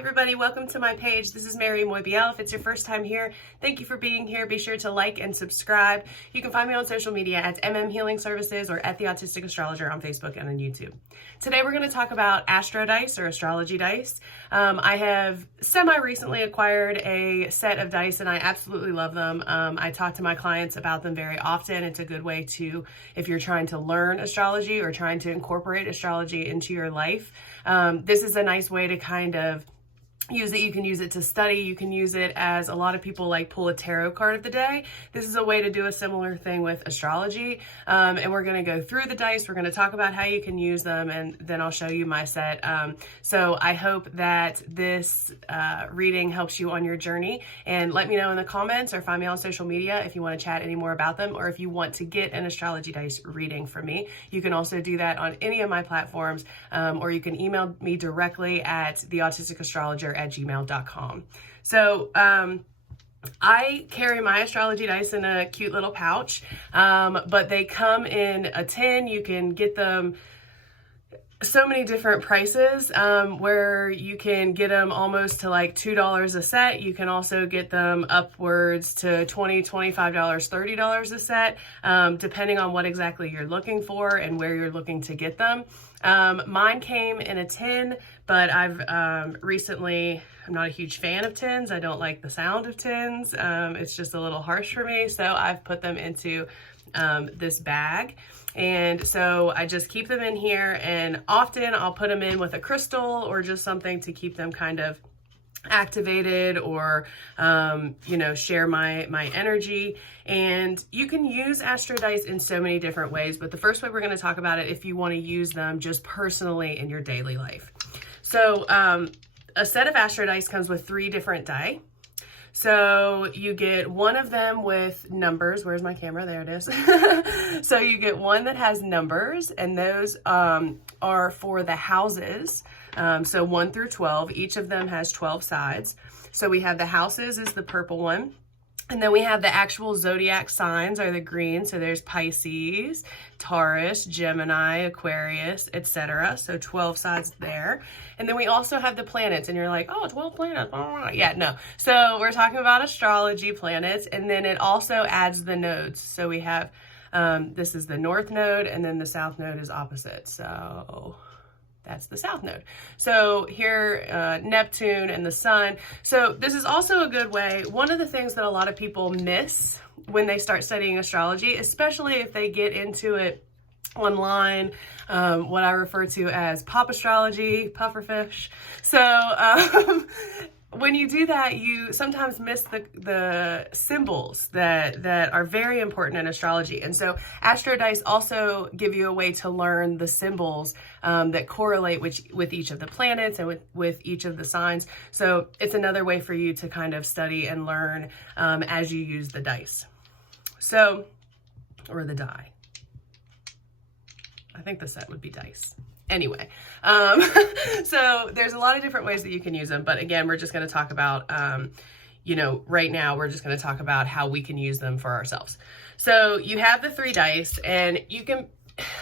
everybody, welcome to my page. This is Mairi Moibiel. If it's your first time here, thank you for being here. Be sure to like and subscribe. You can find me on social media at mmhealingservices or at the Autistic Astrologer on Facebook and on YouTube. Today we're going to talk about Astro dice or astrology dice. I have semi-recently acquired a set of dice and I absolutely love them. I talk to my clients about them very often. It's a good way to, if you're trying to learn astrology or trying to incorporate astrology into your life. This is a nice way to kind of use it. You can use it to study. You can use it as a lot of people like pull a tarot card of the day. This is a way to do a similar thing with astrology. And we're going to go through the dice. We're going to talk about how you can use them, and then I'll show you my set. So I hope that this reading helps you on your journey, and let me know in the comments or find me on social media if you want to chat any more about them, or if you want to get an astrology dice reading from me. You can also do that on any of my platforms, or you can email me directly at theausticicastrologer@gmail.com. So I carry my astrology dice in a cute little pouch, but they come in a tin. You can get them so many different prices, where you can get them almost to like $2 a set. You can also get them upwards to $20, $25, $30 a set, depending on what exactly you're looking for and where you're looking to get them. Mine came in a tin, but I've recently, I'm not a huge fan of tins. I don't like the sound of tins. It's just a little harsh for me. So I've put them into this bag. And so I just keep them in here, and often I'll put them in with a crystal or just something to keep them kind of activated, or you know, share my energy. And you can use Astro dice in so many different ways, but the first way we're going to talk about it, if you want to use them just personally in your daily life. So a set of Astro dice comes with 3 different die. So you get one of them with numbers. Where's my camera? There it is. So you get one that has numbers, and those are for the houses. So 1 through 12, each of them has 12 sides. So we have the houses is the purple one. And then we have the actual zodiac signs are the green. So there's Pisces, Taurus, Gemini, Aquarius, etc. So 12 sides there. And then we also have the planets, and you're like, oh, 12 planets. Oh, yeah, no. So we're talking about astrology planets, and then it also adds the nodes. So we have, this is the north node, and then the south node is opposite. So that's the south node. So here, Neptune and the sun. So this is also a good way. One of the things that a lot of people miss when they start studying astrology, especially if they get into it online, what I refer to as pop astrology, pufferfish. So when you do that, you sometimes miss the symbols that are very important in astrology. And so Astro dice also give you a way to learn the symbols that correlate with each of the planets and with each of the signs. So it's another way for you to kind of study and learn as you use the dice. So, or the die. I think the set would be dice. Anyway, so there's a lot of different ways that you can use them. But again, we're just going to talk about, you know, right now, we're just going to talk about how we can use them for ourselves. So you have the 3 dice, and you can,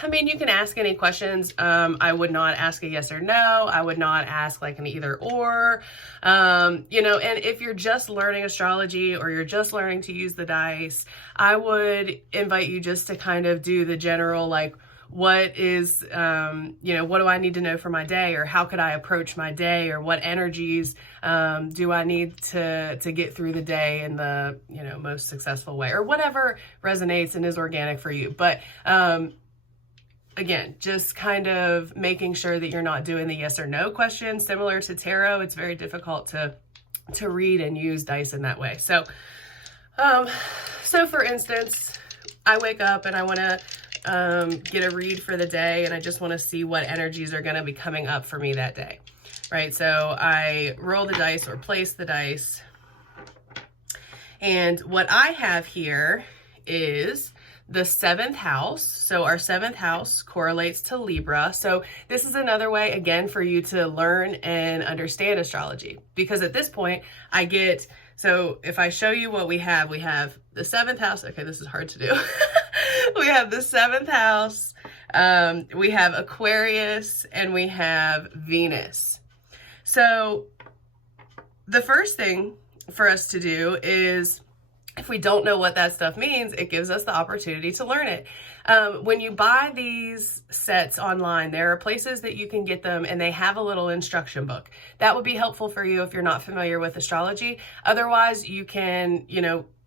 I mean, you can ask any questions. I would not ask a yes or no. I would not ask like an either or, you know, and if you're just learning astrology or you're just learning to use the dice, I would invite you just to kind of do the general, like, what is, you know, what do I need to know for my day, or how could I approach my day, or what energies do I need to get through the day in the, you know, most successful way, or whatever resonates and is organic for you. But again, just kind of making sure that you're not doing the yes or no questions. Similar to tarot, it's very difficult to read and use dice in that way. So, so for instance, I wake up and I want to get a read for the day, and I just want to see what energies are going to be coming up for me that day, right? So I roll the dice or place the dice, and what I have here is the 7th house. So our 7th house correlates to Libra. So this is another way, again, for you to learn and understand astrology, because at this point I get, so if I show you what we have the 7th house. Okay, this is hard to do. We have the 7th house, we have Aquarius, and we have Venus. So the first thing for us to do is, if we don't know what that stuff means, it gives us the opportunity to learn it. When you buy these sets online, there are places that you can get them and they have a little instruction book. That would be helpful for you if you're not familiar with astrology. Otherwise, you can,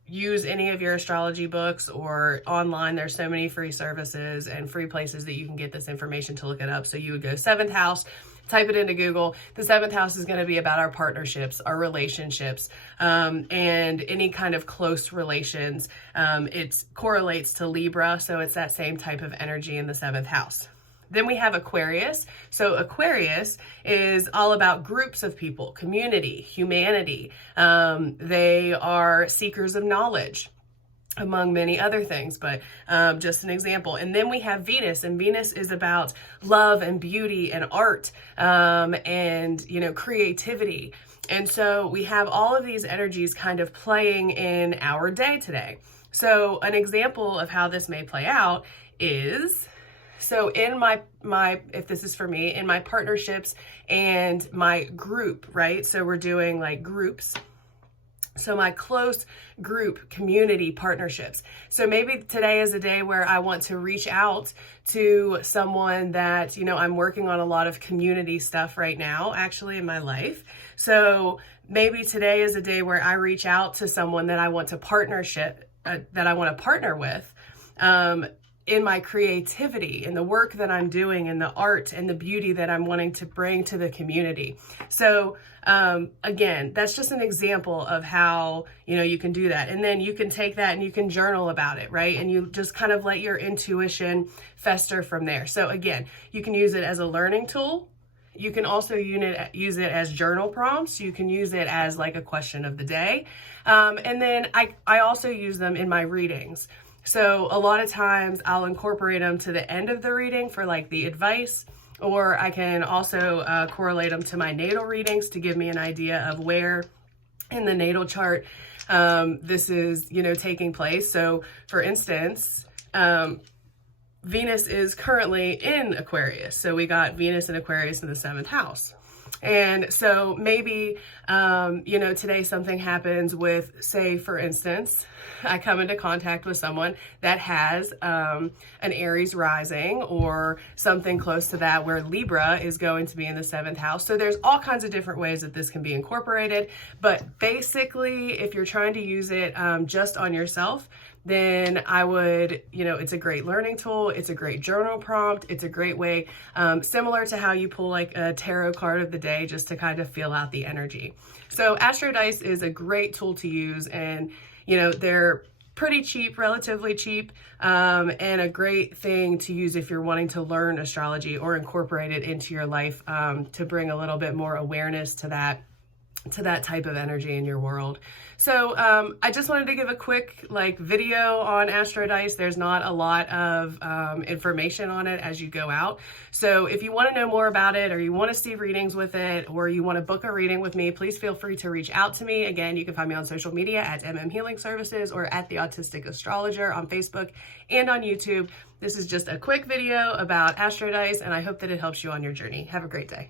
use any of your astrology books, or online. There's so many free services and free places that you can get this information to look it up. So you would go 7th house, type it into Google. The 7th house is going to be about our partnerships, our relationships, and any kind of close relations. It correlates to Libra, so it's that same type of energy in the 7th house. Then we have Aquarius. So Aquarius is all about groups of people, community, humanity. They are seekers of knowledge, among many other things, but just an example. And then we have Venus, and Venus is about love and beauty and art, and creativity. And so we have all of these energies kind of playing in our day today. So an example of how this may play out is, so in my if this is for me, in my partnerships and my group, right? So we're doing like groups. So my close group, community partnerships. So maybe today is a day where I want to reach out to someone that, I'm working on a lot of community stuff right now, actually, in my life. So maybe today is a day where I reach out to someone that I want to partner with, in my creativity, in the work that I'm doing, in the art and the beauty that I'm wanting to bring to the community. So again, that's just an example of how, you can do that. And then you can take that and you can journal about it, right? And you just kind of let your intuition fester from there. So again, you can use it as a learning tool. You can also use it as journal prompts. You can use it as like a question of the day. And then I also use them in my readings. So a lot of times I'll incorporate them to the end of the reading for like the advice, or I can also correlate them to my natal readings to give me an idea of where in the natal chart this is, taking place. So for instance, Venus is currently in Aquarius. So we got Venus in Aquarius in the 7th house. And so maybe, today something happens with, say, for instance, I come into contact with someone that has an Aries rising or something close to that, where Libra is going to be in the 7th house. So there's all kinds of different ways that this can be incorporated. But basically, if you're trying to use it just on yourself, then I would, it's a great learning tool. It's a great journal prompt. It's a great way, similar to how you pull like a tarot card of the day, just to kind of feel out the energy. So Astro Dice is a great tool to use, and, they're pretty cheap, relatively cheap, and a great thing to use if you're wanting to learn astrology or incorporate it into your life, to bring a little bit more awareness to that type of energy in your world. So I just wanted to give a quick video on Astro Dice. There's not a lot of information on it as you go out. So if you want to know more about it, or you want to see readings with it, or you want to book a reading with me, please feel free to reach out to me. Again, you can find me on social media at mmhealingservices or at the Autistic Astrologer on Facebook and on YouTube. This is just a quick video about Astro Dice, and I hope that it helps you on your journey. Have a great day.